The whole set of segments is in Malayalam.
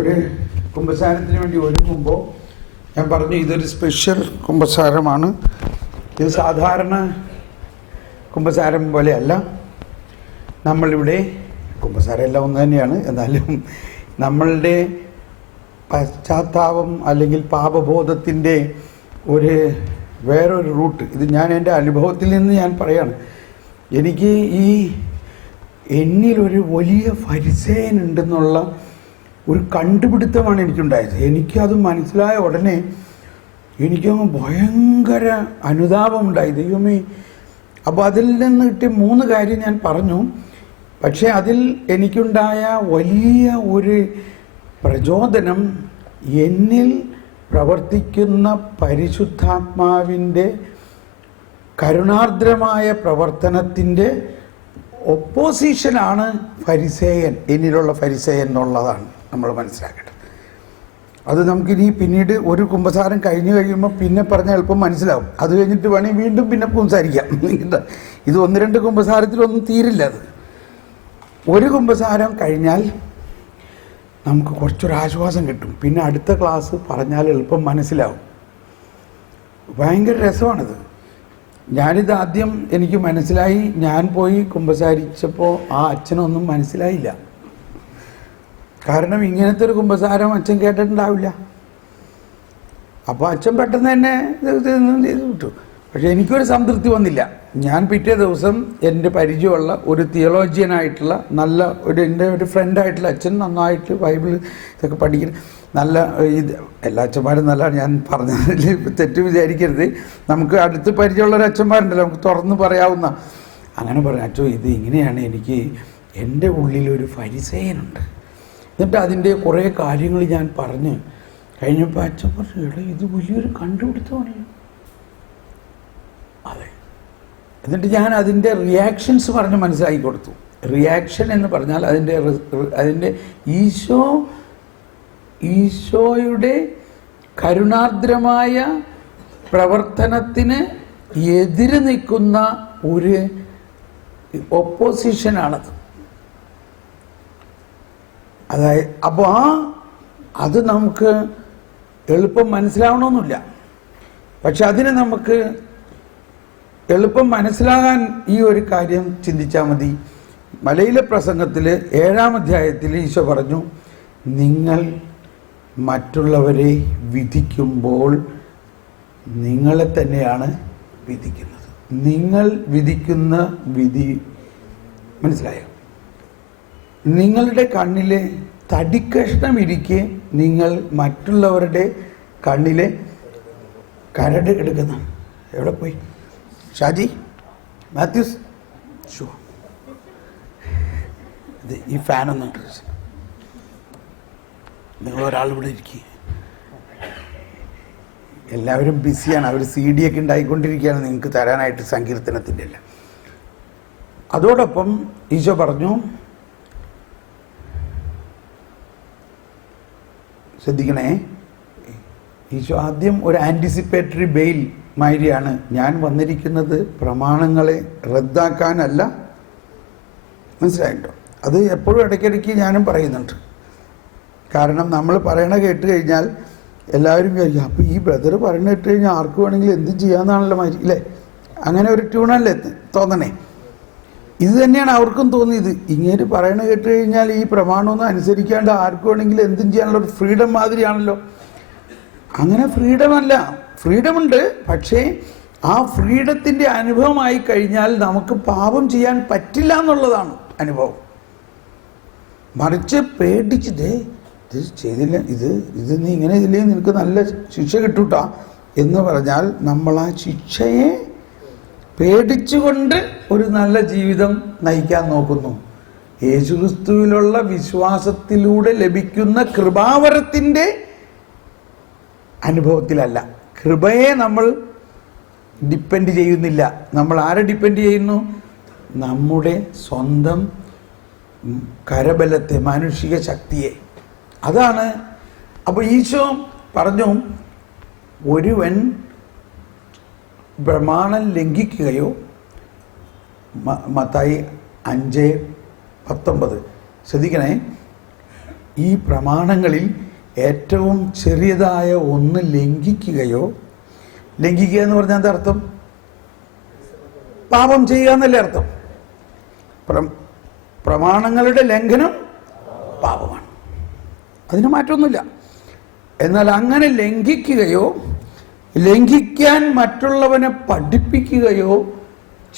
ഒരു കുമ്പസാരത്തിന് വേണ്ടി ഒരുങ്ങുമ്പോൾ ഞാൻ പറഞ്ഞു ഇതൊരു സ്പെഷ്യൽ കുമ്പസാരമാണ്. ഇത് സാധാരണ കുമ്പസാരം പോലെയല്ല. നമ്മളിവിടെ കുമ്പസാരം എല്ലാം ഒന്ന് തന്നെയാണ്, എന്നാലും നമ്മളുടെ പശ്ചാത്താപം അല്ലെങ്കിൽ പാപബോധത്തിൻ്റെ വേറൊരു റൂട്ട്. ഇത് ഞാൻ എൻ്റെ അനുഭവത്തിൽ നിന്ന് ഞാൻ പറയാണ്. എനിക്ക് എന്നിലൊരു വലിയ ഫരിസേയൻ ഉണ്ടെന്നുള്ള ഒരു കണ്ടുപിടുത്തമാണ് എനിക്കുണ്ടായത്. എനിക്കത് മനസ്സിലായ ഉടനെ എനിക്കങ്ങ് ഭയങ്കര അനുതാപമുണ്ടായി. ദൈവമേ, അപ്പോൾ അതിൽ നിന്ന് കിട്ടിയ 3 കാര്യം ഞാൻ പറഞ്ഞു. പക്ഷേ അതിൽ എനിക്കുണ്ടായ വലിയ ഒരു പ്രചോദനം എന്നിൽ പ്രവർത്തിക്കുന്ന പരിശുദ്ധാത്മാവിൻ്റെ കരുണാർദ്രമായ പ്രവർത്തനത്തിൻ്റെ ഒപ്പോസിഷനാണ് ഫരിസേയൻ, എന്നിലുള്ള ഫരിസേയൻ എന്നുള്ളതാണ് നമ്മൾ മനസ്സിലാക്കേണ്ടത്. അത് നമുക്കിനി പിന്നീട് ഒരു കുമ്പസാരം കഴിഞ്ഞ് കഴിയുമ്പോൾ പിന്നെ പറഞ്ഞാൽ എളുപ്പം മനസ്സിലാവും. അത് കഴിഞ്ഞിട്ട് വേണമെങ്കിൽ വീണ്ടും പിന്നെ കുമ്പസാരിക്കാം. ഇത് 1-2 കുമ്പസാരത്തിലൊന്നും തീരില്ല. അത് ഒരു കുമ്പസാരം കഴിഞ്ഞാൽ നമുക്ക് കുറച്ചൊരാശ്വാസം കിട്ടും. പിന്നെ അടുത്ത ക്ലാസ് പറഞ്ഞാൽ എളുപ്പം മനസ്സിലാവും. ഭയങ്കര രസമാണിത്. ഞാനിത് ആദ്യം എനിക്ക് മനസ്സിലായി. ഞാൻ പോയി കുമ്പസാരിച്ചപ്പോൾ ആ അച്ഛനൊന്നും മനസ്സിലായില്ല. കാരണം ഇങ്ങനത്തെ ഒരു കുമ്പസാരം അച്ഛൻ കേട്ടിട്ടുണ്ടാവില്ല. അപ്പോൾ അച്ഛൻ പെട്ടെന്ന് തന്നെ ചെയ്ത് വിട്ടു. പക്ഷെ എനിക്കൊരു സംതൃപ്തി വന്നില്ല. ഞാൻ പിറ്റേ ദിവസം എൻ്റെ പരിചയമുള്ള ഒരു തിയോളജിയനായിട്ടുള്ള നല്ല എൻ്റെ ഒരു ഫ്രണ്ടായിട്ടുള്ള അച്ഛൻ, നന്നായിട്ട് ബൈബിൾ ഇതൊക്കെ പഠിക്കുന്ന നല്ല എല്ലാ അച്ഛന്മാരും നല്ലതാണ്, ഞാൻ പറഞ്ഞതിൽ തെറ്റ് വിചാരിക്കരുത്. നമുക്ക് അടുത്ത് പരിചയമുള്ളൊരു അച്ഛന്മാരുണ്ടല്ലോ, നമുക്ക് തുറന്ന് പറയാവുന്ന. അങ്ങനെ പറഞ്ഞു, അച്ഛോ ഇത് ഇങ്ങനെയാണ്, എനിക്ക് എൻ്റെ ഉള്ളിലൊരു ഫരിസേയനുണ്ട്. എന്നിട്ട് അതിൻ്റെ കുറേ കാര്യങ്ങൾ ഞാൻ പറഞ്ഞ് കഴിഞ്ഞപ്പോൾ അച്ഛൻ പറഞ്ഞു, എടാ ഇത് വലിയൊരു കണ്ടുപിടുത്തമാണ്. അതെ. എന്നിട്ട് ഞാൻ അതിൻ്റെ റിയാക്ഷൻസ് പറഞ്ഞ് മനസ്സിലാക്കി കൊടുത്തു. റിയാക്ഷൻ എന്ന് പറഞ്ഞാൽ അതിൻ്റെ ഈശോയുടെ കരുണാർദ്രമായ പ്രവർത്തനത്തിന് എതിര് നിൽക്കുന്ന ഒരു ഒപ്പോസിഷനാണത്. അതായത് അപ്പോൾ അത് നമുക്ക് എളുപ്പം മനസ്സിലാവണമെന്നില്ല. പക്ഷെ അതിന് നമുക്ക് എളുപ്പം മനസ്സിലാകാൻ ഈ ഒരു കാര്യം ചിന്തിച്ചാൽ മതി. മലയിലെ പ്രസംഗത്തിൽ 7-ാം അധ്യായത്തിൽ ഈശോ പറഞ്ഞു, നിങ്ങൾ മറ്റുള്ളവരെ വിധിക്കുമ്പോൾ നിങ്ങളെ തന്നെയാണ് വിധിക്കുന്നത്. നിങ്ങൾ വിധിക്കുന്ന വിധി മനസ്സിലായോ? നിങ്ങളുടെ കണ്ണിലെ തടിക്കഷ്ണം ഇരിക്കെ നിങ്ങൾ മറ്റുള്ളവരുടെ കണ്ണിലെ കരട് എടുക്കുന്ന. എവിടെ പോയി ഷാജി മാത്യൂസ്? ഷോ, ഇത് ഈ ഫാനൊന്നും നിങ്ങളൊരാൾ ഇവിടെ ഇരിക്കുക. എല്ലാവരും ബിസിയാണ്. അവർ CD ഒക്കെ ഉണ്ടായിക്കൊണ്ടിരിക്കുകയാണ് നിങ്ങൾക്ക് തരാനായിട്ട് സങ്കീർത്തനത്തിൻ്റെ എല്ലാം. അതോടൊപ്പം ഈശോ പറഞ്ഞു, ശ്രദ്ധിക്കണേ, ഈശോ ആദ്യം ഒരു ആൻറ്റിസിപ്പേറ്ററി ബെയിൽ മാതിരിയാണ്, ഞാൻ വന്നിരിക്കുന്നത് പ്രമാണങ്ങളെ റദ്ദാക്കാനല്ല. മനസ്സിലായിട്ടോ? അത് എപ്പോഴും ഇടയ്ക്കിടയ്ക്ക് ഞാനും പറയുന്നുണ്ട്. കാരണം നമ്മൾ പറയണ കേട്ട് കഴിഞ്ഞാൽ എല്ലാവരും വിചാരിക്കും, അപ്പോൾ ഈ ബ്രദർ പറയണ കേട്ട് കഴിഞ്ഞാൽ ആർക്ക് വേണമെങ്കിലും എന്തും ചെയ്യാമെന്നാണല്ലോ മാതിരി, ഇല്ലേ? അങ്ങനെ ഒരു ട്യൂണല്ലേ തോന്നണേ. ഇത് തന്നെയാണ് അവർക്കും തോന്നിയത്. ഇങ്ങനെ പറയണ കേട്ട് കഴിഞ്ഞാൽ ഈ പ്രമാണമൊന്നും അനുസരിക്കാണ്ട് ആർക്ക് വേണമെങ്കിലും എന്തും ചെയ്യാനുള്ള ഒരു ഫ്രീഡം മാതിരിയാണല്ലോ. അങ്ങനെ ഫ്രീഡമല്ല, ഫ്രീഡമുണ്ട്. പക്ഷേ ആ ഫ്രീഡത്തിൻ്റെ അനുഭവമായി കഴിഞ്ഞാൽ നമുക്ക് പാപം ചെയ്യാൻ പറ്റില്ല എന്നുള്ളതാണ് അനുഭവം. മറിച്ച് പേടിച്ചത് ഇത് ചെയ്തില്ല, ഇത് നീ ഇങ്ങനെ ഇതില്ലേ നിനക്ക് നല്ല ശിക്ഷ കിട്ടൂട്ടാ എന്ന് പറഞ്ഞാൽ നമ്മൾ ആ ശിക്ഷയെ പേടിച്ചുകൊണ്ട് ഒരു നല്ല ജീവിതം നയിക്കാൻ നോക്കുന്നു. യേശുക്രിസ്തുവിലുള്ള വിശ്വാസത്തിലൂടെ ലഭിക്കുന്ന കൃപാവരത്തിൻ്റെ അനുഭവത്തിലല്ല. കൃപയെ നമ്മൾ ഡിപ്പെൻഡ് ചെയ്യുന്നില്ല. നമ്മൾ ആരെ ഡിപ്പെൻഡ് ചെയ്യുന്നു? നമ്മുടെ സ്വന്തം കരബലത്തെ, മാനുഷിക ശക്തിയെ. അതാണ്. അപ്പോൾ ഈശോ പറഞ്ഞു, ഒരുവൻ പ്രമാണം ലംഘിക്കുകയോ, മത്തായി 5:19 ശ്രദ്ധിക്കണേ, ഈ പ്രമാണങ്ങളിൽ ഏറ്റവും ചെറിയതായ ഒന്ന് ലംഘിക്കുകയോ, ലംഘിക്കുക എന്ന് പറഞ്ഞാൽ എന്താ അർത്ഥം? പാപം ചെയ്യുക എന്നല്ലേ അർത്ഥം. പ്രമാണങ്ങളുടെ ലംഘനം പാപമാണ്, അതിന് മാറ്റമൊന്നുമില്ല. എന്നാൽ അങ്ങനെ ലംഘിക്കുകയോ ലംഘിക്കാൻ മറ്റുള്ളവനെ പഠിപ്പിക്കുകയോ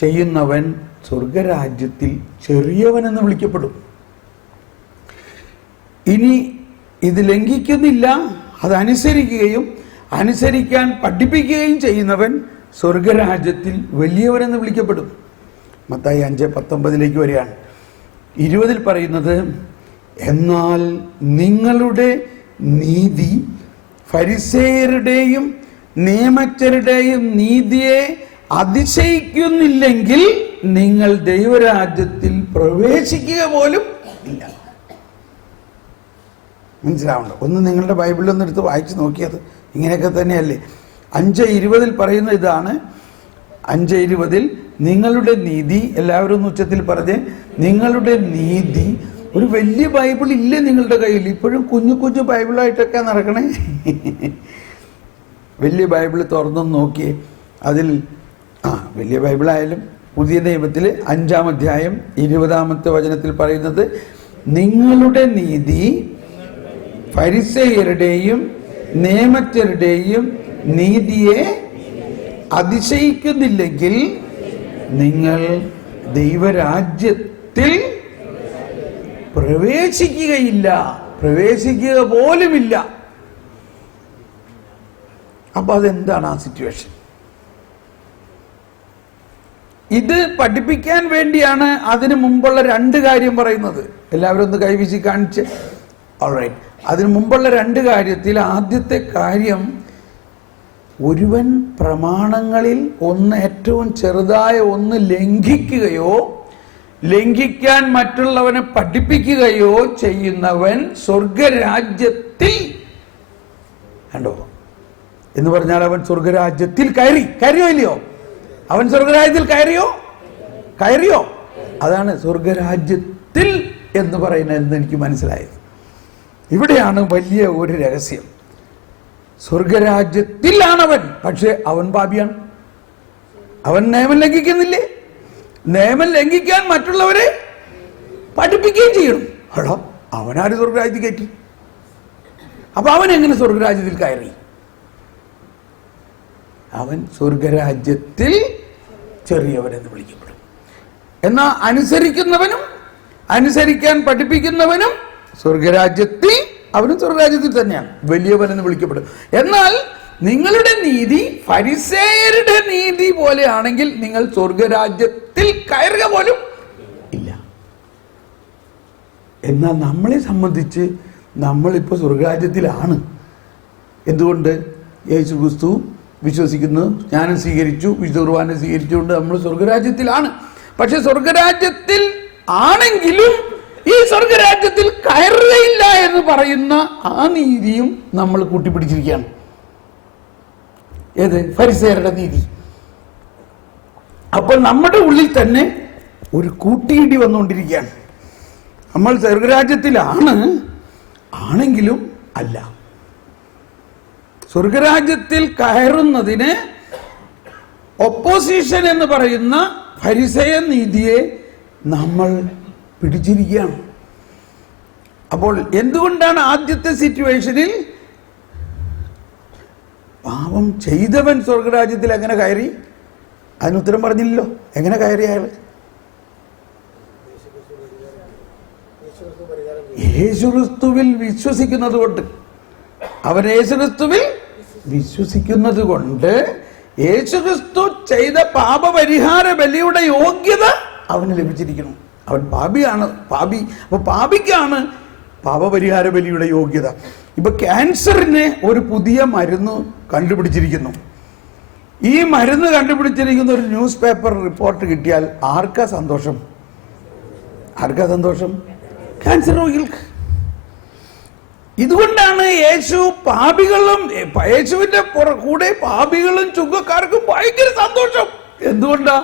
ചെയ്യുന്നവൻ സ്വർഗരാജ്യത്തിൽ ചെറിയവനെന്ന് വിളിക്കപ്പെടും. ഇനി ഇത് ലംഘിക്കുന്നില്ല, അതനുസരിക്കുകയും അനുസരിക്കാൻ പഠിപ്പിക്കുകയും ചെയ്യുന്നവൻ സ്വർഗരാജ്യത്തിൽ വലിയവനെന്ന് വിളിക്കപ്പെടും. മത്തായി 5:19 വരികയാണ്. 20 പറയുന്നത്, എന്നാൽ നിങ്ങളുടെ നീതി ഫരിസേയരുടെയും നിയമജ്ഞരുടെയും നീതിയെ അതിശയിക്കുന്നില്ലെങ്കിൽ നിങ്ങൾ ദൈവരാജ്യത്തിൽ പ്രവേശിക്കുക പോലും ഇല്ല. മനസ്സിലാവണ്ട. ഒന്ന് നിങ്ങളുടെ ബൈബിളിലൊന്നും എടുത്ത് വായിച്ച് നോക്കിയത് ഇങ്ങനെയൊക്കെ തന്നെയല്ലേ. 5:20 പറയുന്ന ഇതാണ്. 5:20 നിങ്ങളുടെ നീതി, എല്ലാവരും ഒന്ന് ഉച്ചത്തിൽ പറഞ്ഞ്, നിങ്ങളുടെ നീതി. ഒരു വലിയ ബൈബിൾ ഇല്ലേ നിങ്ങളുടെ കയ്യിൽ? ഇപ്പോഴും കുഞ്ഞു കുഞ്ഞു ബൈബിളായിട്ടൊക്കെ നടക്കണേ. വലിയ ബൈബിൾ തുറന്നൊന്ന് നോക്കിയേ. അതിൽ വലിയ ബൈബിളായാലും പുതിയ നിയമത്തിൽ 5-ാം അധ്യായം 20-ാമത്തെ വചനത്തിൽ പറയുന്നത്, നിങ്ങളുടെ നീതി ഫരിസേയരുടെയും നിയമജ്ഞരുടെയും നീതിയെ അതിശയിക്കുന്നില്ലെങ്കിൽ നിങ്ങൾ ദൈവരാജ്യത്തിൽ പ്രവേശിക്കുകയില്ല, പ്രവേശിക്കുക പോലുമില്ല. അപ്പൊ അതെന്താണ് ആ സിറ്റുവേഷൻ? ഇത് പഠിപ്പിക്കാൻ വേണ്ടിയാണ് അതിനു മുമ്പുള്ള 2 കാര്യം പറയുന്നത്. എല്ലാവരും ഒന്ന് കൈവീശി കാണിച്ച്. ഓൾറൈറ്റ്. അതിനു മുമ്പുള്ള 2 കാര്യത്തിൽ ആദ്യത്തെ കാര്യം, ഒരുവൻ പ്രമാണങ്ങളിൽ ഒന്ന്, ഏറ്റവും ചെറുതായ ഒന്ന് ലംഘിക്കുകയോ ലംഘിക്കാൻ മറ്റുള്ളവനെ പഠിപ്പിക്കുകയോ ചെയ്യുന്നവൻ സ്വർഗരാജ്യത്തിൽ, കണ്ടോ എന്ന് പറഞ്ഞാൽ അവൻ സ്വർഗരാജ്യത്തിൽ കയറിയോ ഇല്ലയോ? അവൻ സ്വർഗരാജ്യത്തിൽ കയറിയോ? അതാണ് സ്വർഗരാജ്യത്തിൽ എന്ന് പറയുന്നതെന്ന് എനിക്ക് മനസ്സിലായത്. ഇവിടെയാണ് വലിയ ഒരു രഹസ്യം. സ്വർഗരാജ്യത്തിലാണവൻ, പക്ഷെ അവൻ പാപിയാണ്. അവൻ നിയമം ലംഘിക്കുന്നില്ലേ? നിയമം ലംഘിക്കാൻ മറ്റുള്ളവരെ പഠിപ്പിക്കുകയും ചെയ്യണം. എടാ, അവനാര് സ്വർഗരാജ്യത്തിൽ കയറ്റി? അപ്പൊ അവൻ എങ്ങനെ സ്വർഗരാജ്യത്തിൽ കയറി? അവൻ സ്വർഗരാജ്യത്തിൽ ചെറിയവനെന്ന് വിളിക്കപ്പെടും. എന്നാൽ അനുസരിക്കുന്നവനും അനുസരിക്കാൻ പഠിപ്പിക്കുന്നവനും സ്വർഗരാജ്യത്തിൽ, അവനും സ്വർഗരാജ്യത്തിൽ തന്നെയാണ്, വലിയവനെന്ന് വിളിക്കപ്പെടും. എന്നാൽ നിങ്ങളുടെ നീതി ഫരിസേയരുടെ നീതി പോലെയാണെങ്കിൽ നിങ്ങൾ സ്വർഗരാജ്യത്തിൽ കയറുക പോലും ഇല്ല. എന്നാൽ നമ്മളെ സംബന്ധിച്ച് നമ്മളിപ്പോൾ സ്വർഗരാജ്യത്തിലാണ്. എന്തുകൊണ്ട്? യേശു ക്രിസ്തു വിശ്വസിക്കുന്നു, ജ്ഞാനം സ്വീകരിച്ചു, വിശുദ്ധ കുർബാന സ്വീകരിച്ചുകൊണ്ട് നമ്മൾ സ്വർഗരാജ്യത്തിലാണ്. പക്ഷെ സ്വർഗരാജ്യത്തിൽ ആണെങ്കിലും ഈ സ്വർഗരാജ്യത്തിൽ കയറുകയില്ല എന്ന് പറയുന്ന ആ നീതിയും നമ്മൾ കൂട്ടിപ്പിടിച്ചിരിക്കുകയാണ്. ഏത്? ഫരിസേയരുടെ നീതി. അപ്പോൾ നമ്മുടെ ഉള്ളിൽ തന്നെ ഒരു കൂട്ടിയിടി വന്നുകൊണ്ടിരിക്കുകയാണ്. നമ്മൾ സ്വർഗരാജ്യത്തിലാണ്, ആണെങ്കിലും അല്ല. സ്വർഗരാജ്യത്തിൽ കയറുന്നതിന് ഒപ്പോസിഷൻ എന്ന് പറയുന്ന ഫരിസേയ നീതിയെ നമ്മൾ പിടിച്ചിരിക്കുകയാണ്. അപ്പോൾ എന്തുകൊണ്ടാണ് ആദ്യത്തെ സിറ്റുവേഷനിൽ പാപം ചെയ്തവൻ സ്വർഗരാജ്യത്തിൽ എങ്ങനെ കയറി? അതിനുത്തരം പറഞ്ഞില്ലല്ലോ. എങ്ങനെ കയറി അയാൾ? യേശുക്രിസ്തുവിൽ വിശ്വസിക്കുന്നത് കൊണ്ട്. അവൻ യേശുക്രിസ്തുവിൽ വിശ്വസിക്കുന്നത് കൊണ്ട് യേശുക്രിസ്തു ചെയ്ത പാപപരിഹാര ബലിയുടെ യോഗ്യത അവന് ലഭിച്ചിരിക്കുന്നു. അവൻ പാപിയാണ്, പാപി. അപ്പൊ പാപിക്കാണ് പാപപരിഹാര ബലിയുടെ യോഗ്യത. ഇപ്പൊ ക്യാൻസറിന് ഒരു പുതിയ മരുന്ന് കണ്ടുപിടിച്ചിരിക്കുന്നു. ഈ മരുന്ന് കണ്ടുപിടിച്ചിരിക്കുന്ന ഒരു ന്യൂസ് പേപ്പർ റിപ്പോർട്ട് കിട്ടിയാൽ ആർക്കാ സന്തോഷം? ആർക്കാ സന്തോഷം? ക്യാൻസർ രോഗികൾക്ക്. ഇതുകൊണ്ടാണ് യേശു പാപികളും, യേശുവിന്റെ കൂടെ പാപികളും ചുങ്കക്കാർക്കും ഭയങ്കര സന്തോഷം. എന്തുകൊണ്ടാ?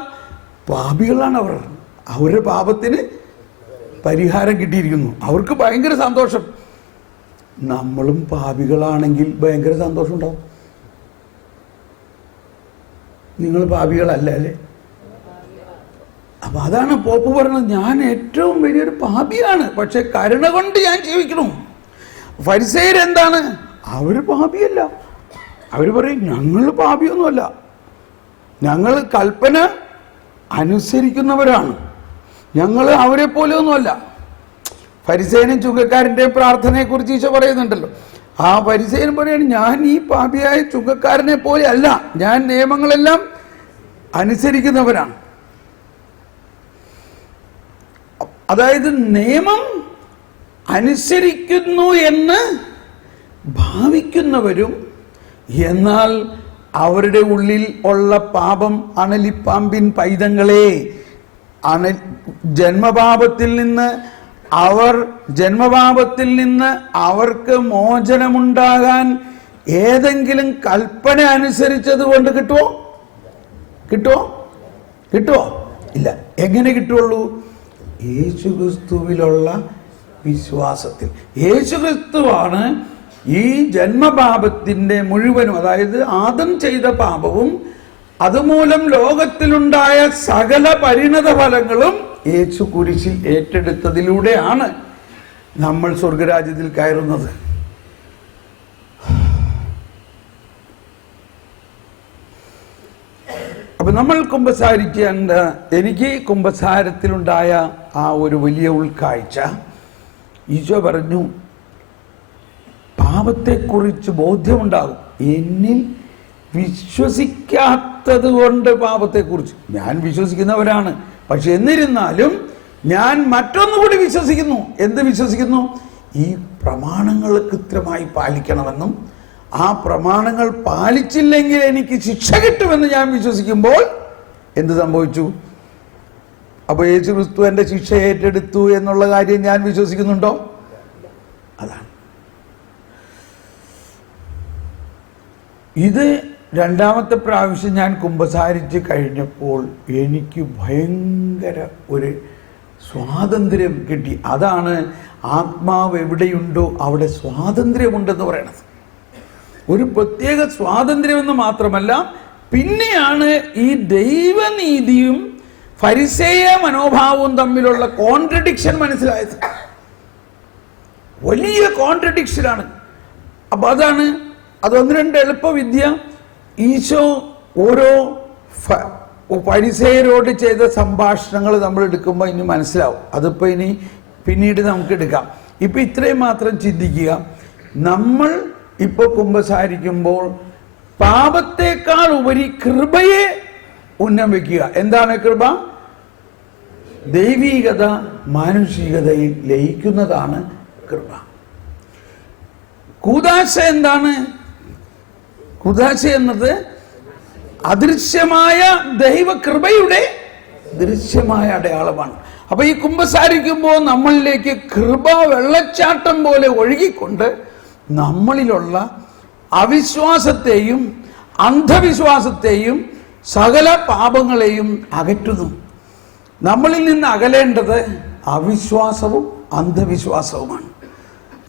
പാപികളാണ് അവർ. അവരുടെ പാപത്തിന് പരിഹാരം കിട്ടിയിരിക്കുന്നു. അവർക്ക് ഭയങ്കര സന്തോഷം. നമ്മളും പാപികളാണെങ്കിൽ ഭയങ്കര സന്തോഷം ഉണ്ടാവും. നിങ്ങൾ പാപികളല്ല അല്ലേ? അപ്പൊ അതാണ് പോപ്പ് പറഞ്ഞത്, ഞാൻ ഏറ്റവും വലിയൊരു പാപിയാണ്, പക്ഷെ കരുണ കൊണ്ട് ഞാൻ ജീവിക്കണം. ഫരിസേയരെന്താണ്? അവര് പാപിയല്ല. അവര് പറയും ഞങ്ങൾ പാപിയൊന്നുമല്ല, ഞങ്ങൾ കൽപ്പന അനുസരിക്കുന്നവരാണ്, ഞങ്ങൾ അവരെ പോലെ ഒന്നുമല്ല. ഫരിസേയനും ചുങ്കക്കാരൻ്റെ പ്രാർത്ഥനയെക്കുറിച്ച് ഈശോ പറയുന്നുണ്ടല്ലോ. ആ ഫരിസേയൻ പറയാണ്, ഞാൻ ഈ പാപിയായ ചുങ്കക്കാരനെ പോലെ അല്ല, ഞാൻ നിയമങ്ങളെല്ലാം അനുസരിക്കുന്നവരാണ്. അതായത് നിയമം അനുസരിക്കുന്നു എന്ന് ഭാവിക്കുന്നവരും എന്നാൽ അവരുടെ ഉള്ളിൽ ഉള്ള പാപം അണലിപ്പാമ്പിൻ പൈതങ്ങളെ ജന്മപാപത്തിൽ നിന്ന് അവർക്ക് മോചനമുണ്ടാകാൻ ഏതെങ്കിലും കൽപ്പന അനുസരിച്ചത് കൊണ്ട് കിട്ടുമോ? ഇല്ല. എങ്ങനെ കിട്ടുള്ളൂ? യേശുക്രിസ്തുവിലുള്ള വിശ്വാസത്തിൽ. യേശുക്രിസ്തുവാണ് ഈ ജന്മപാപത്തിന്റെ മുഴുവനും, അതായത് ആദം ചെയ്ത പാപവും അതുമൂലം ലോകത്തിലുണ്ടായ സകല പരിണത ഫലങ്ങളും യേശു കുരിശിൽ ഏറ്റെടുത്തതിലൂടെയാണ് നമ്മൾ സ്വർഗരാജ്യത്തിൽ കയറുന്നത്. അപ്പൊ നമ്മൾ കുമ്പസാരിക്കേണ്ട, എനിക്ക് കുമ്പസാരത്തിലുണ്ടായ ആ ഒരു വലിയ ഉൾക്കാഴ്ച, ഈശോ പറഞ്ഞു പാപത്തെക്കുറിച്ച് ബോധ്യമുണ്ടാകും. എന്നിൽ വിശ്വസിക്കാത്തത് കൊണ്ട് പാപത്തെക്കുറിച്ച്, ഞാൻ വിശ്വസിക്കുന്നവരാണ്, പക്ഷെ എന്നിരുന്നാലും ഞാൻ മറ്റൊന്നുകൂടി വിശ്വസിക്കുന്നു. എന്ത് വിശ്വസിക്കുന്നു? ഈ പ്രമാണങ്ങൾ കൃത്യമായി പാലിക്കണമെന്നും ആ പ്രമാണങ്ങൾ പാലിച്ചില്ലെങ്കിൽ എനിക്ക് ശിക്ഷ കിട്ടുമെന്ന് ഞാൻ വിശ്വസിക്കുമ്പോൾ എന്ത് സംഭവിച്ചു? അപ്പൊ യേശു ക്രിസ്തു എൻ്റെ ശിക്ഷ ഏറ്റെടുത്തു എന്നുള്ള കാര്യം ഞാൻ വിശ്വസിക്കുന്നുണ്ടോ? അതാണ്. ഇത് രണ്ടാമത്തെ പ്രാവശ്യം ഞാൻ കുമ്പസാരിച്ച് കഴിഞ്ഞപ്പോൾ എനിക്ക് ഭയങ്കര ഒരു സ്വാതന്ത്ര്യം കിട്ടി. അതാണ് ആത്മാവ് എവിടെയുണ്ടോ അവിടെ സ്വാതന്ത്ര്യമുണ്ടെന്ന് പറയണത്. ഒരു പ്രത്യേക സ്വാതന്ത്ര്യമെന്ന് മാത്രമല്ല, പിന്നെയാണ് ഈ ദൈവനീതിയും ഫരിസേയ മനോഭാവവും തമ്മിലുള്ള കോൺട്രഡിക്ഷൻ മനസ്സിലായത്. വലിയ കോൺട്രഡിക്ഷനാണ്. അപ്പൊ അത് ഒന്ന് രണ്ട് എളുപ്പവിദ്യ ഈശോ ഓരോ ഫരിസേയരോട് ചെയ്ത സംഭാഷണങ്ങൾ നമ്മൾ എടുക്കുമ്പോൾ ഇനി മനസ്സിലാവും. അതിപ്പോൾ ഇനി പിന്നീട് നമുക്ക് എടുക്കാം. ഇപ്പൊ ഇത്രയും മാത്രം ചിന്തിക്കുക. നമ്മൾ ഇപ്പോൾ കുമ്പസാരിക്കുമ്പോൾ പാപത്തെക്കാൾ ഉപരി കൃപയെ ഉന്നം വയ്ക്കുക. എന്താണ് കൃപ? ദൈവീകത മാനുഷികതയിൽ ലയിക്കുന്നതാണ് കൃപ. കൂദാശ എന്താണ്? കൂദാശ എന്നത് അദൃശ്യമായ ദൈവകൃപയുടെ ദൃശ്യമായ അടയാളമാണ്. അപ്പൊ ഈ കുമ്പസാരിക്കുമ്പോൾ നമ്മളിലേക്ക് കൃപ വെള്ളച്ചാട്ടം പോലെ ഒഴുകിക്കൊണ്ട് നമ്മളിലുള്ള അവിശ്വാസത്തെയും അന്ധവിശ്വാസത്തെയും സകല പാപങ്ങളെയും അകറ്റുന്നു. നമ്മളിൽ നിന്ന് അകലേണ്ടത് അവിശ്വാസവും അന്ധവിശ്വാസവുമാണ്.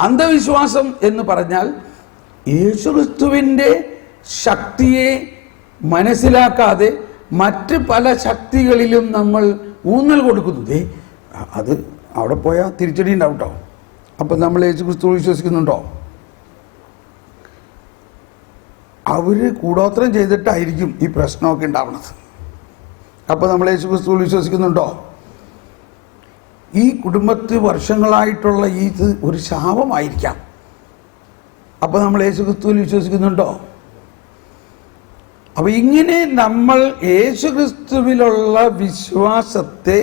അന്ധവിശ്വാസം എന്ന് പറഞ്ഞാൽ യേശുക്രിസ്തുവിൻ്റെ ശക്തിയെ മനസ്സിലാക്കാതെ മറ്റ് പല ശക്തികളിലും നമ്മൾ ഊന്നൽ കൊടുക്കുന്നത്. അത് അവിടെ പോയാൽ തിരിച്ചടി ഉണ്ടാവും കേട്ടോ. അപ്പം നമ്മൾ യേശുക്രിസ്തു വിശ്വസിക്കുന്നുണ്ടോ? അവർ കൂടോത്രം ചെയ്തിട്ടായിരിക്കും ഈ പ്രശ്നമൊക്കെ ഉണ്ടാവുന്നത്. അപ്പോൾ നമ്മൾ യേശുക്രിസ്തു വിശ്വസിക്കുന്നുണ്ടോ? ഈ കുടുംബത്തിൽ വർഷങ്ങളായിട്ടുള്ള ഇത് ഒരു ശാപമായിരിക്കാം. അപ്പോൾ നമ്മൾ യേശുക്രിസ്തുവിൽ വിശ്വസിക്കുന്നുണ്ടോ? അപ്പൊ ഇങ്ങനെ നമ്മൾ യേശുക്രിസ്തുവിലുള്ള വിശ്വാസത്തെ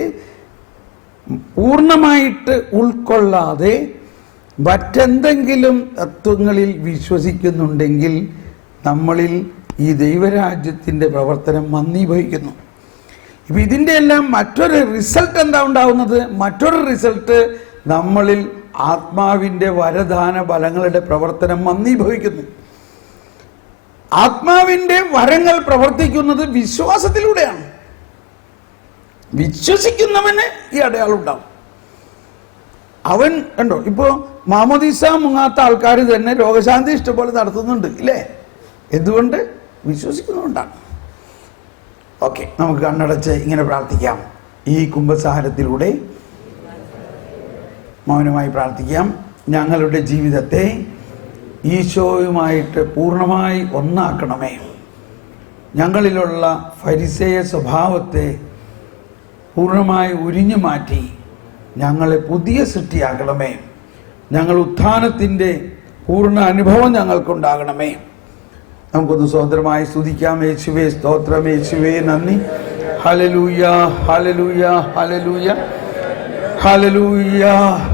പൂർണ്ണമായിട്ട് ഉൾക്കൊള്ളാതെ മറ്റെന്തെങ്കിലും തത്വങ്ങളിൽ വിശ്വസിക്കുന്നുണ്ടെങ്കിൽ നമ്മളിൽ ഈ ദൈവരാജ്യത്തിൻ്റെ പ്രവർത്തനം മന്ദീഭവിക്കുന്നു. ഇപ്പം ഇതിൻ്റെ എല്ലാം മറ്റൊരു റിസൾട്ട് എന്താ ഉണ്ടാവുന്നത്? മറ്റൊരു റിസൾട്ട് നമ്മളിൽ ആത്മാവിൻ്റെ വരദാന ഫലങ്ങളുടെ പ്രവർത്തനം മന്ദീഭവിക്കുന്നു. ആത്മാവിൻ്റെ വരങ്ങൾ പ്രവർത്തിക്കുന്നത് വിശ്വാസത്തിലൂടെയാണ്. വിശ്വസിക്കുന്നവന് ഈ അടയാളം ഉണ്ടാവും. അവൻ കണ്ടോ, ഇപ്പോൾ മാമോദീസ മുങ്ങാത്ത ആൾക്കാർ തന്നെ രോഗശാന്തി ഇഷ്ടംപോലെ നടത്തുന്നുണ്ട് ഇല്ലേ? എന്തുകൊണ്ട്? വിശ്വസിക്കുന്നതുകൊണ്ടാണ്. ഓക്കെ, നമുക്ക് കണ്ണടച്ച് ഇങ്ങനെ പ്രാർത്ഥിക്കാം. ഈ കുംഭസാരത്തിലൂടെ മൗനമായി പ്രാർത്ഥിക്കാം. ഞങ്ങളുടെ ജീവിതത്തെ ഈശോയുമായിട്ട് പൂർണ്ണമായി ഒന്നാക്കണമേ. ഞങ്ങളിലുള്ള ഫരിസേയ സ്വഭാവത്തെ പൂർണ്ണമായി ഉരിഞ്ഞു മാറ്റി ഞങ്ങളെ പുതിയ സൃഷ്ടിയാക്കണമേ. ഞങ്ങൾ ഉത്ഥാനത്തിൻ്റെ പൂർണ്ണ അനുഭവം ഞങ്ങൾക്കുണ്ടാകണമേ. നമുക്കൊന്ന് സ്വതന്ത്രമായി സ്തുതിക്കാം. യേശുവേ സ്തോത്രം, യേശുവേ നന്ദി. Hallelujah, hallelujah, hallelujah, hallelujah,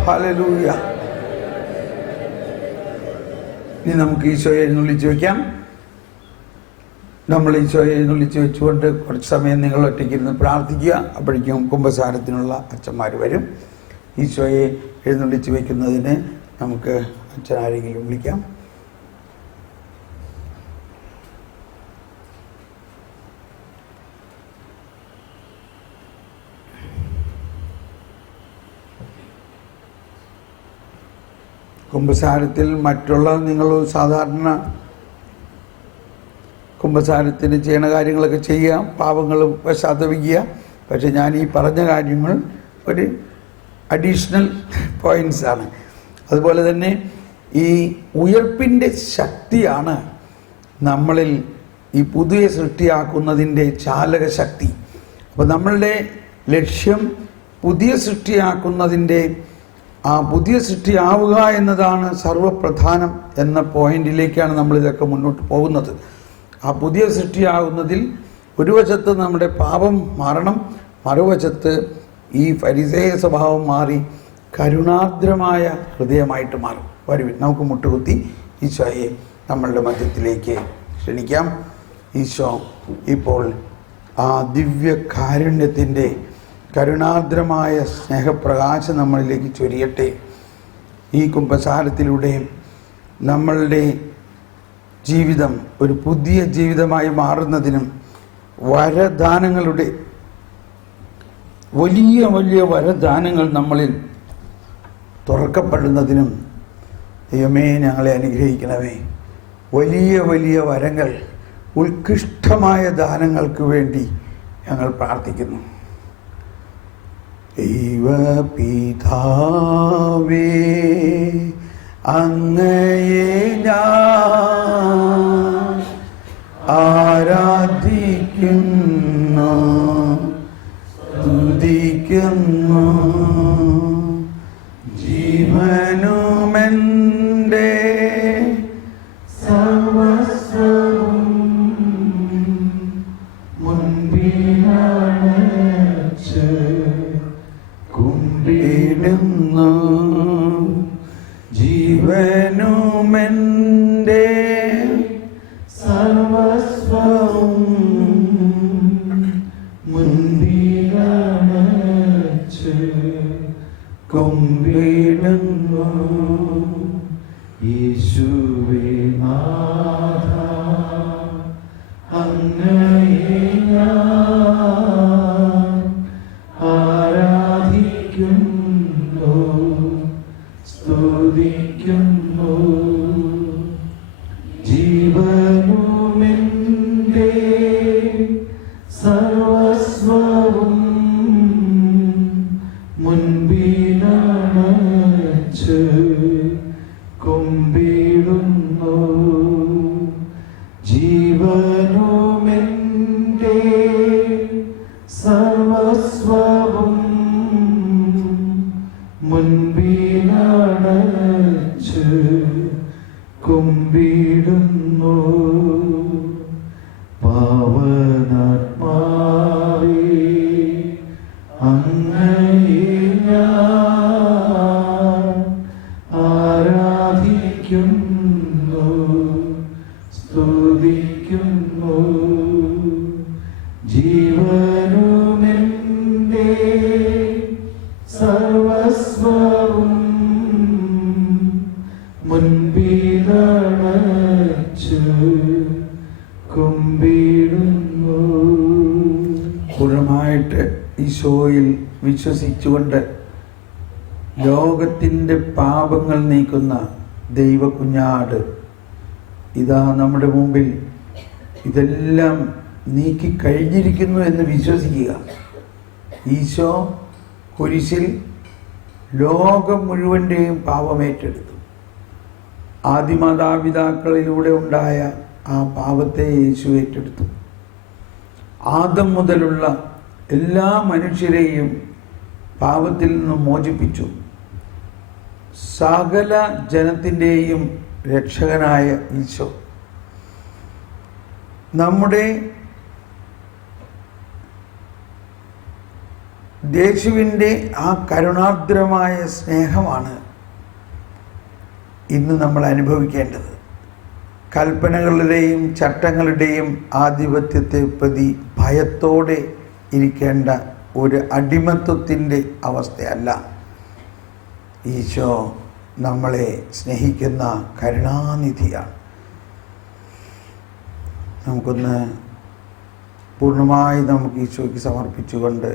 hallelujah. ഇനി നമുക്ക് ഈശോയെ എഴുന്നള്ളിച്ച് വയ്ക്കാം. നമ്മൾ ഈശോയെ എഴുന്നള്ളിച്ച് വെച്ചുകൊണ്ട് കുറച്ച് സമയം നിങ്ങൾ ഒറ്റയ്ക്കിരുന്ന് പ്രാർത്ഥിക്കുക. അപ്പോഴേക്കും കുംഭസാരത്തിനുള്ള അച്ഛന്മാർ വരും. ഈശോയെ എഴുന്നള്ളിച്ച് വയ്ക്കുന്നതിന് നമുക്ക് അച്ഛനാരെങ്കിലും വിളിക്കാം. കുംഭസാരത്തിൽ മറ്റുള്ള നിങ്ങൾ സാധാരണ കുംഭസാരത്തിന് ചെയ്യണ കാര്യങ്ങളൊക്കെ ചെയ്യുക, പാപങ്ങൾ പശ്ചാത്തപിക്കുക. പക്ഷെ ഞാൻ ഈ പറഞ്ഞ കാര്യങ്ങൾ ഒരു അഡീഷണൽ പോയിൻറ്റ്സാണ്. അതുപോലെ തന്നെ ഈ ഉയർപ്പിൻ്റെ ശക്തിയാണ് നമ്മളിൽ ഈ പുതിയ സൃഷ്ടിയാക്കുന്നതിൻ്റെ ചാലക ശക്തി. അപ്പോൾ നമ്മളുടെ ലക്ഷ്യം പുതിയ സൃഷ്ടിയാക്കുന്നതിൻ്റെ ആ പുതിയ സൃഷ്ടിയാവുക എന്നതാണ് സർവപ്രധാനം എന്ന പോയിന്റിലേക്കാണ് നമ്മളിതൊക്കെ മുന്നോട്ട് പോകുന്നത്. ആ പുതിയ സൃഷ്ടിയാകുന്നതിൽ ഒരു വശത്ത് നമ്മുടെ പാപം മാറണം, മറുവശത്ത് ഈ ഫരിസേയ സ്വഭാവം മാറി കരുണാർദ്രമായ ഹൃദയമായിട്ട് മാറും. വരുവിൻ, നമുക്ക് മുട്ടുകുത്തി ഈശോയെ നമ്മളുടെ മധ്യത്തിലേക്ക് ക്ഷണിക്കാം. ഈശോ ഇപ്പോൾ ആ ദിവ്യ കാരുണ്യത്തിൻ്റെ കരുണാർദ്രമായ സ്നേഹപ്രകാശം നമ്മളിലേക്ക് ചൊരിയട്ടെ. ഈ കുംഭസാരത്തിലൂടെ നമ്മളുടെ ജീവിതം ഒരു പുതിയ ജീവിതമായി മാറുന്നതിനും വരദാനങ്ങളുടെ വലിയ വലിയ വരദാനങ്ങൾ നമ്മളിൽ തുറക്കപ്പെടുന്നതിനും ദൈവമേ ഞങ്ങളെ അനുഗ്രഹിക്കണമേ. വലിയ വലിയ വരങ്ങൾ, ഉത്കൃഷ്ടമായ ദാനങ്ങൾക്ക് വേണ്ടി ഞങ്ങൾ പ്രാർത്ഥിക്കുന്നു. ദൈവപിതാവേ, അങ്ങയെ ഞാൻ ആരാധിക്കുന്നു, സ്തുതിക്കുന്നു. ജീവനുമെൻ്റെ സർവസ്വവും മുൻപിലണച്ച് കുമ്പിടുന്നു. ജീവനുമെൻ്റെ സർവസ്വവും മുൻപിലണച്ച് കുമ്പിടുന്നു. യേശുവേ നാഥ, അങ്ങയെ ഞാൻ ആരാധിക്കുന്നു, സ്തുതിക്കുന്നു. ജീവനുമെൻ്റെ സർവസ്വവും മുൻപിലണച്ച് കുമ്പിടുന്നു. ജീവനുമെൻ്റെ സർവസ്വവും മുൻപിലണച്ച് കുമ്പിടുന്നു. പാവനാത്മാവേ, അങ്ങയെ ഞാൻ ആരാധിക്കുന്നു, സ്തുതിക്കുന്നു. ജീവനുമെൻ്റെ സർവസ്വവും മുൻപിലണച്ച് കുമ്പിടുന്നു. പൂർണ്ണമായിട്ട് ഈശോയിൽ വിശ്വസിച്ചുകൊണ്ട് ലോകത്തിൻ്റെ പാപങ്ങൾ നീക്കുന്ന ദൈവകുഞ്ഞാട് ഇതാ നമ്മുടെ മുമ്പിൽ ഇതെല്ലാം നീക്കിക്കഴിഞ്ഞിരിക്കുന്നു എന്ന് വിശ്വസിക്കുക. ഈശോ കുരിശിൽ ലോകം മുഴുവൻ്റെയും പാപമേറ്റെടുത്തു. ആദിമാതാപിതാക്കളിലൂടെ ഉണ്ടായ ആ പാപത്തെ യേശു ഏറ്റെടുത്തു. ആദം മുതലുള്ള എല്ലാ മനുഷ്യരെയും പാപത്തിൽ നിന്നും മോചിപ്പിച്ചു. സകല ജനത്തിൻ്റെയും രക്ഷകനായ ഈശോ നമ്മുടെ യേശുവിൻ്റെ ആ കരുണാർദ്രമായ സ്നേഹമാണ് ഇന്ന് നമ്മൾ അനുഭവിക്കേണ്ടത്. കൽപ്പനകളുടെയും ചട്ടങ്ങളുടെയും ആധിപത്യത്തെ പ്രതി ഭയത്തോടെ ഇരിക്കേണ്ട ഒരു അടിമത്വത്തിൻ്റെ അവസ്ഥയല്ല. ഈശോ നമ്മളെ സ്നേഹിക്കുന്ന കരുണാനിധിയാണ്. നമുക്കൊന്ന് പൂർണ്ണമായി നമുക്ക് ഈശോയ്ക്ക് സമർപ്പിച്ചുകൊണ്ട്,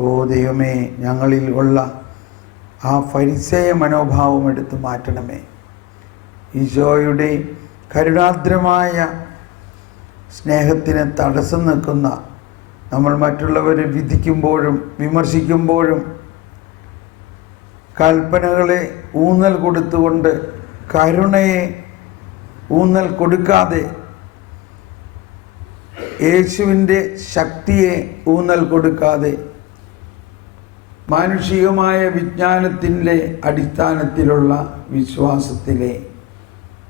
ഓ ദൈവമേ, ഞങ്ങളിൽ ഉള്ള ആ ഫരിസേയ മനോഭാവം എടുത്തു മാറ്റണമേ. ഈശോയുടെ കരുണാർദ്രമായ സ്നേഹത്തിന് തടസ്സം നിൽക്കുന്ന നമ്മൾ മറ്റുള്ളവരെ വിധിക്കുമ്പോഴും വിമർശിക്കുമ്പോഴും കൽപ്പനകളെ ഊന്നൽ കൊടുത്തുകൊണ്ട് കരുണയെ ഊന്നൽ കൊടുക്കാതെ യേശുവിൻ്റെ ശക്തിയെ ഊന്നൽ കൊടുക്കാതെ മാനുഷികമായ വിജ്ഞാനത്തിൻ്റെ അടിസ്ഥാനത്തിലുള്ള വിശ്വാസത്തിലെ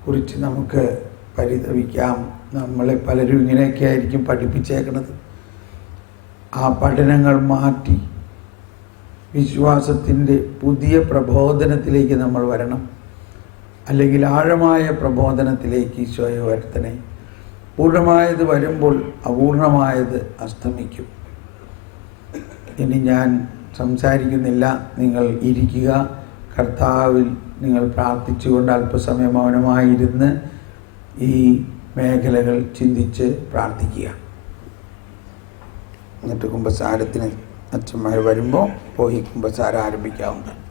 കുറിച്ച് നമുക്ക് പരിതപിക്കാം. നമ്മളെ പലരും ഇങ്ങനെയൊക്കെ ആയിരിക്കും പഠിപ്പിച്ചേക്കുന്നത്. ആ പഠനങ്ങൾ മാറ്റി വിശ്വാസത്തിൻ്റെ പുതിയ പ്രബോധനത്തിലേക്ക് നമ്മൾ വരണം. അല്ലെങ്കിൽ ആഴമായ പ്രബോധനത്തിലേക്ക് ഈശോയെ വരുത്തണേ. പൂർണ്ണമായത് വരുമ്പോൾ അപൂർണമായത് അസ്തമിക്കും. ഇനി ഞാൻ സംസാരിക്കുന്നില്ല, നിങ്ങൾ ഇരിക്കുക. കർത്താവിൽ നിങ്ങൾ പ്രാർത്ഥിച്ചുകൊണ്ട് അല്പസമയം മൗനമായിരുന്ന് ഈ മേഖലകൾ ചിന്തിച്ച് പ്രാർത്ഥിക്കുക. എന്നിട്ട് കുമ്പസാരത്തിന് അച്ഛന്മാർ വരുമ്പോൾ പോയി കുമ്പസാരം ആരംഭിക്കാവുന്നതാണ്.